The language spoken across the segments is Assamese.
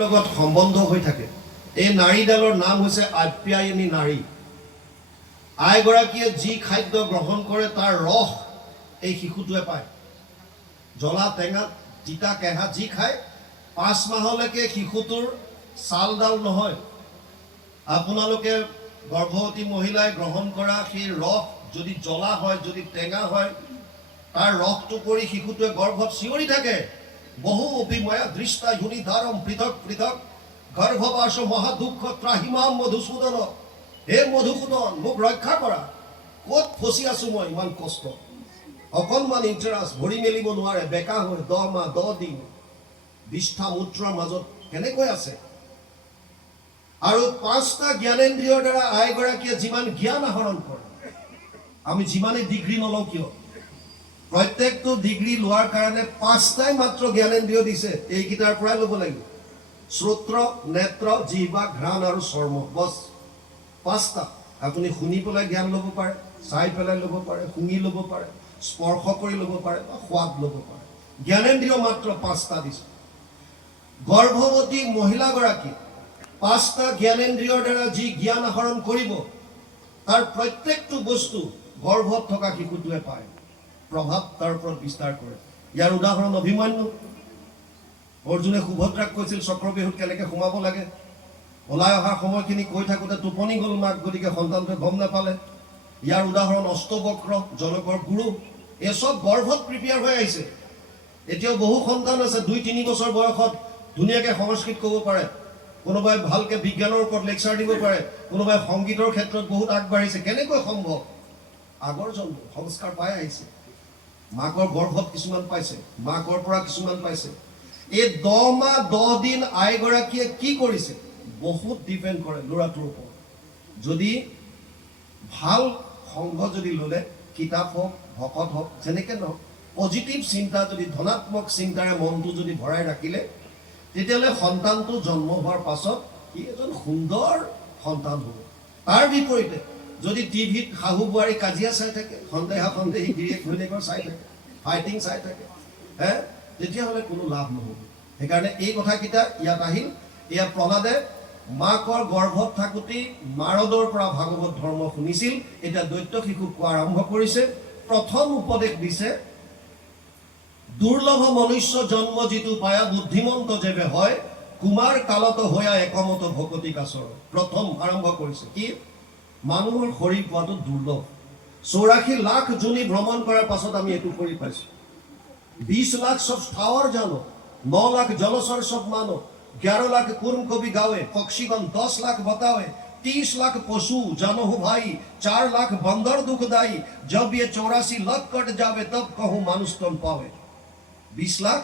লগত সম্বন্ধ হৈ থাকে। এই নাৰীডালৰ নাম হৈছে আপ্যায়নী নাৰী। আইগৰাকীয়ে যি খাদ্য গ্ৰহণ কৰে তাৰ ৰস এই শিশুটোৱে পায়। জ্বলা টেঙা তিতা কেঁহা যি খায় 5 মাহলৈকে শিশুটোৰ ছালডাল নহয়। আপোনালোকে গৰ্ভৱতী মহিলাই গ্ৰহণ কৰা সেই ৰস যদি জ্বলা হয়, যদি টেঙা হয়, তাৰ ৰসটো পৰি শিশুটোৱে গৰ্ভত চিঞৰি থাকে, বহু অভিময়া দৃষ্টা ধাৰম পৃথক পৃথক গৰ্ভবাস মহাদুঃখ ত্ৰাহিমাম মধুসূদন। হে মধুসূদন, মোক ৰক্ষা কৰা, ক'ত ফচি আছো মই, ইমান কষ্ট। অকণমান ইউটেৰাছ ভৰি মেলিব নোৱাৰে, বেকা হৈ 10 মাহ 10 দিন বিষ্ঠা মূত্ৰৰ মাজত কেনেকৈ আছে। আৰু 5টা জ্ঞানেন্দ্ৰিয়ৰ দ্বাৰা আইগৰাকীয়ে যিমান জ্ঞান আহৰণ কৰে, আমি যিমানেই ডিগ্ৰী নলওঁ কিয়, প্ৰত্যেকটো ডিগ্ৰী লোৱাৰ কাৰণে 5টাই মাত্ৰ জ্ঞানেন্দ্ৰিয় দিছে। এইকেইটাৰ পৰাই ল'ব লাগিব: শ্ৰোত্ৰ, নেত্ৰ, জিহ্বা, ঘ্ৰাণ আৰু চৰ্ম। বছ 5টা। আপুনি শুনি পেলাই জ্ঞান ল'ব পাৰে, চাই পেলাই ল'ব পাৰে, শুঙি ল'ব পাৰে, স্পৰ্শ কৰি ল'ব পাৰে বা সোৱাদ ল'ব পাৰে। জ্ঞানেন্দ্ৰিয় মাত্ৰ 5টা দিছে। গৰ্ভৱতী মহিলাগৰাকী 5টা জ্ঞানেন্দ্ৰিয়ৰ দ্বাৰা যি জ্ঞান আহৰণ কৰিব, তাৰ প্ৰত্যেকটো বস্তু গৰ্ভত থকা শিশুটোৱে পায়, প্ৰভাৱ তাৰ ওপৰত বিস্তাৰ কৰে। ইয়াৰ উদাহৰণ অভিমন্যু। অৰ্জুনে সুভদ্ৰাক কৈছিল চক্ৰবেহুত কেনেকৈ সোমাব লাগে। ওলাই অহাৰ সময়খিনি কৈ থাকোঁতে টোপনি গ'ল মাক, গতিকে সন্তানটোৱে গম নাপালে। ইয়াৰ উদাহৰণ অষ্টবক্ৰ, জনকৰ গুৰু। এই চব গৰ্ভত প্ৰিপেয়াৰ হৈ আহিছে। এতিয়াও বহু সন্তান আছে 2-3 বছৰ বয়সত ধুনীয়াকৈ সংস্কৃত ক'ব পাৰে, কোনোবাই ভালকৈ বিজ্ঞানৰ ওপৰত লেকচাৰ দিব পাৰে, কোনোবাই সংগীতৰ ক্ষেত্ৰত বহুত আগবাঢ়িছে। কেনেকৈ সম্ভৱ? আগৰ জন্ম সংস্কাৰ পাই আহিছে। মাকৰ গৰ্ভত কিছুমান পাইছে, মাকৰ পৰা কিছুমান পাইছে। এই 10 মাহ 10 দিন আইগৰাকীয়ে কি কৰিছে বহুত ডিপেণ্ড কৰে ল'ৰাটোৰ ওপৰত। যদি ভাল সংঘ যদি ল'লে, কিতাপ হওক ভকত হওক যেনেকৈ নহওক, পজিটিভ চিন্তা যদি ধনাত্মক চিন্তাৰে মনটো যদি ভৰাই ৰাখিলে, তেতিয়াহ'লে সন্তানটো জন্ম হোৱাৰ পাছত সি এজন সুন্দৰ সন্তান হ'ব। তাৰ বিপৰীতে যদি টিভিত শাহু বোৱাৰী কাজিয়া চাই থাকে, সন্দেহা সন্দেহী গিৰিয়েক ঘৈণীয়েকৰ চাই থাকে, ফাইটিং চাই থাকে, তেতিয়াহ'লে কোনো লাভ নহ'ব। সেইকাৰণে এই কথাকেইটা ইয়াত আহিল। এয়া প্ৰহ্লাদে মাকৰ গৰ্ভত থাকোঁতেই নাৰদৰ পৰা ভাগৱত ধৰ্ম শুনিছিল। এতিয়া দৈত্য শিশুক কোৱা আৰম্ভ কৰিছে। প্ৰথম উপদেশ দিছে, দুৰ্লভ মনুষ্য জন্ম যিটো পায়া বুদ্ধিমন্ত যেবে হয়, কুমাৰ কালত হোৱা একমত ভকতি কাছৰ। প্ৰথম আৰম্ভ কৰিছে কি, মানুহৰ শৰীৰ পোৱাটো দুৰ্লভ। 84 লাখ যোনি ভ্ৰমণ কৰাৰ পাছত আমি এইটো শৰীৰ পাইছোঁ। 20 লাখ সব স্থাৱৰ জানো, 9 লাখ জলচৰ সব মানো, 11 লাখ কুৰ্ম কবি গাवे, পক্ষীগণ 10 লাখ बतावे, 30 लाख पशु जानो हो भाई, 4 लाख बंदर दुखदाई, जब ये 84 लाख कट जावे तब कहूँ मानुष तन पावे। 20 लाख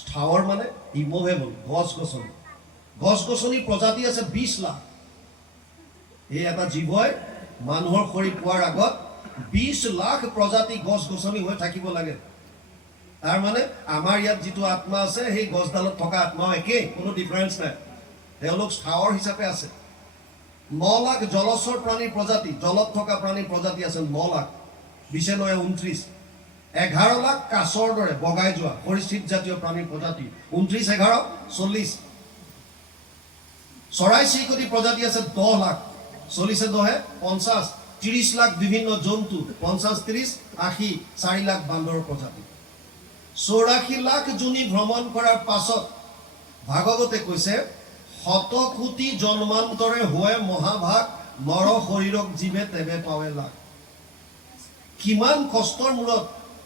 স্থাৱৰ মানে ইমুভেবল, গছ-গছনি। গছ-গছনি প্ৰজাতি আছে 20 লাখ। এই এটা জীৱই মানুহৰ শৰীৰ পোৱাৰ আগত 20 লাখ প্ৰজাতি গছ-গছনি হৈ থাকিব লাগে। তাৰ মানে আমাৰ ইয়াত যিটো আত্মা আছে, সেই গছডালত থকা আত্মাও একেই, কোনো ডিফাৰেঞ্চ নাই। তেওঁলোক স্থাৱৰ হিচাপে আছে। 9 লাখ জলচৰ প্ৰাণীৰ প্ৰজাতি, জলত থকা প্ৰাণীৰ প্ৰজাতি আছে 9 লাখ, 20 9 29। 11 লাখ কাছৰ দৰে বগাই যোৱা সৰীসৃপ জাতীয় প্ৰাণীৰ প্ৰজাতি, 29 11 40। চৰাই চিৰিকটি প্ৰজাতি আছে 10 লাখ, 40 10 50। 30 লাখ বিভিন্ন জন্তু, 50 30 80, 4 লাখ বান্দৰৰ প্ৰজাতি। 84 লাখ যোনি ভ্ৰমণ কৰাৰ পাছত ভাগৱতে কৈছে, 100 কোটি জন্মান্তৰে হোৱে মহাভাগ, নৰ শৰীৰক জীৱে তেবে পাৱে লাখ। কিমান কষ্টৰ মূৰত,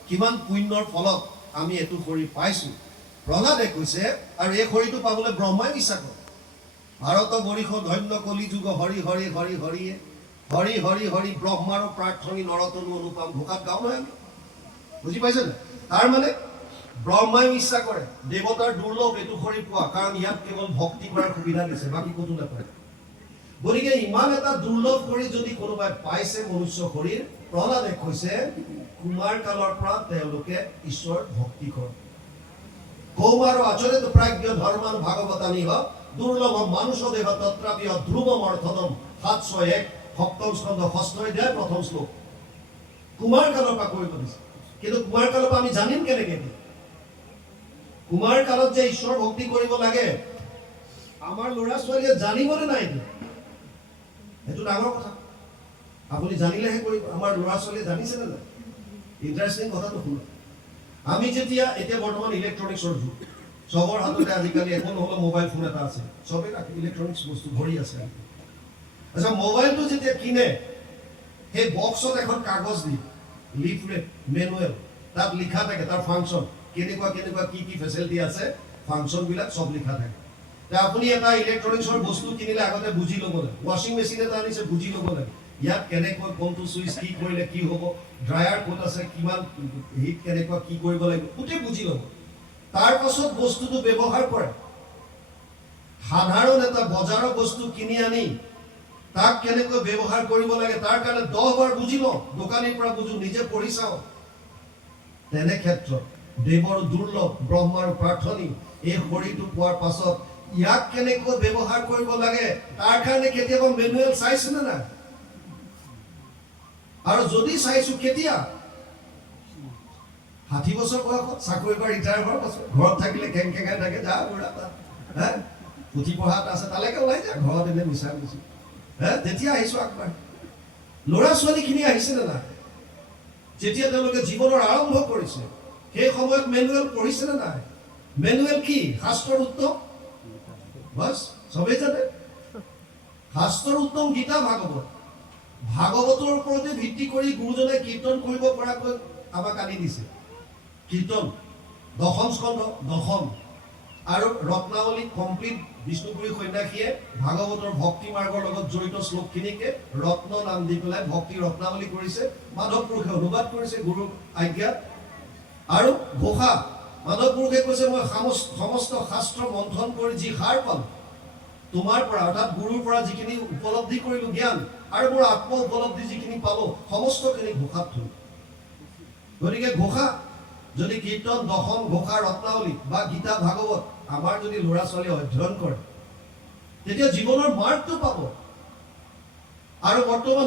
কিমান পুণ্যৰ ফলত আমি এইটো শৰীৰ পাইছোঁ। প্ৰহ্লাদে কৈছে, আৰু এই শৰীৰটো পাবলৈ ব্ৰহ্মাই বিশ্বাস কৰে। ভাৰত বৰিষ ধন্য কলি যুগ হৰি হৰি হৰি হৰিয়ে, হৰি হৰি হৰি ব্ৰহ্মাৰ প্ৰাৰ্থনী নৰতনু অনুপম। ভোকাত গাওঁ নহয় আমি, বুজি পাইছে নে? তাৰ মানে ব্ৰহ্মাই ইচ্ছা কৰে দেৱতাৰ দুৰ্লভ এইটো শৰীৰ পোৱা, কাৰণ ইয়াত কেৱল ভক্তি কৰাৰ সুবিধা দিছে, বাকী ক'তো নাপায়। গতিকে ইমান এটা দুৰ্লভ শৰীৰ যদি কোনোবাই পাইছে, মনুষ্য শৰীৰ, প্ৰহ্লাদে কৈছে কুমাৰ কালৰ পৰা তেওঁলোকে ঈশ্বৰ ভক্তি কৰে। কৌমাৰ আচৰিত প্ৰাজ্ঞ ধৰ্মান ভাগৱতানিহ, দুৰ্লভ মানুষ দেহ তত্ৰাপি ধ্ৰুৱম অৰ্থদম। 701 সপ্তম স্কন্ধ 6ষ্ঠ অধ্যায় 1ম শ্লোক। কুমাৰ কালৰ পৰা কৰিব দিছে। কিন্তু কুমাৰ কালৰ পৰা আমি জানিম কেনেকৈ? কুমাৰ কালত যে ঈশ্বৰ ভক্তি কৰিব লাগে আমাৰ ল'ৰা ছোৱালীয়ে জানিবনে নাই সেইটো ডাঙৰ কথা। আপুনি জানিলেহে কৰিব। আমাৰ ল'ৰা ছোৱালীয়ে জানিছেনে নাই? ইণ্টাৰেষ্টিং কথাটো শুনো। আমি যেতিয়া এতিয়া বৰ্তমান ইলেক্ট্ৰনিক্সৰ যুগ, চবৰ হাততে আজিকালি একো নহ'লে মোবাইল ফোন এটা আছে, চবেই ইলেক্ট্ৰনিক্স বস্তু ভৰি আছে। আচ্ছা, মোবাইলটো যেতিয়া কিনে, সেই বক্সত এখন কাগজ দি লিফলেট মেনুৱেল তাত লিখা থাকে তাৰ ফাংচন কেনেকুৱা কেনেকুৱা কি কি ফেচিলিটি আছে, ফাংচনবিলাক চব লিখা থাকে। আপুনি এটা ইলেক্ট্ৰনিক্সৰ বস্তু কিনিলে আগতে বুজি ল'ব লাগে। ৱাশ্বিং মেচিন এটা আনিছে, বুজি ল'ব লাগে ইয়াত কেনেকৈ কোনটো চুইচ কি কৰিলে কি হ'ব, ড্ৰায়াৰ ক'ত আছে, কিমান হিট কেনেকুৱা কি কৰিব লাগিব, গোটেই বুজি ল'ব। তাৰ পাছত বস্তুটো ব্যৱহাৰ কৰে। সাধাৰণ এটা বজাৰৰ বস্তু কিনি আনি তাক কেনেকৈ ব্যৱহাৰ কৰিব লাগে তাৰ কাৰণে 10 বাৰ বুজি লওঁ, দোকানীৰ পৰা বুজো, নিজে পঢ়ি চাওঁ। তেনে ক্ষেত্ৰত দেৱৰ দুৰ্লভ ব্ৰহ্মাৰ প্ৰাৰ্থনী এই শৰীৰটো পোৱাৰ পাছত ইয়াক কেনেকৈ ব্যৱহাৰ কৰিব লাগে তাৰ কাৰণে কেতিয়াবা মেনুৱেল চাইছেনে নাই? আৰু যদি চাইছো কেতিয়া? 60 বছৰ বয়সত, চাকৰিৰ পৰা ৰিটায়াৰ হোৱাৰ পাছত। ঘৰত থাকিলে কেং কেঙাই থাকে, যা বুঢ়া হে পুথি পঢ়াত আছে তালৈকে ওলাই যায়, ঘৰত এনে মিছা মিছি তেতিয়া আহিছো আকবাৰ। ল'ৰা ছোৱালীখিনি আহিছেনে নাই? যেতিয়া তেওঁলোকে জীৱনৰ আৰম্ভ কৰিছে সেই সময়ত মেনুৱেল পঢ়িছেনে নাই? মেনুৱেল কি? শাস্ত্ৰৰ উত্তম, বাছ চবেই জানে। শাস্ত্ৰৰ উত্তম গীতা ভাগৱত। ভাগৱতৰ ওপৰতে ভিত্তি কৰি গুৰুজনে কীৰ্তন কৰিব পৰাকৈ আমাক আনি দিছে। কীৰ্তন 10ম স্কন্ধ, 10ম আৰু ৰত্নাৱলী কমপ্লিট। বিষ্ণুপুৰী সন্যাসীয়ে ভাগৱতৰ ভক্তি মাৰ্গৰ লগত জড়িত শ্লোকখিনিকে ৰত্ন নাম দি পেলাই ভক্তি ৰত্নাৱলী কৰিছে। মাধৱ পুৰুষে অনুবাদ কৰিছে গুৰুৰ আজ্ঞাত। আৰু ঘোষা মাধৱ পুৰুষে কৈছে, মই সমস্ত শাস্ত্ৰ মন্থন কৰি যি সাৰ পালো তোমাৰ পৰা, অৰ্থাৎ গুৰুৰ পৰা যিখিনি উপলব্ধি কৰিলো জ্ঞান আৰু মোৰ আত্ম উপলব্ধি যিখিনি পালো সমস্তখিনি ঘোষাত থলো। গতিকে ঘোষা যদি কীৰ্তন 10ম ঘোষা ৰত্নাৱলী বা গীতা ভাগৱত আমাৰ যদি ল'ৰা ছোৱালীয়ে অধ্যয়ন কৰে তেতিয়া জীৱনৰ মাৰ্গটো পাব। আৰু বৰ্তমান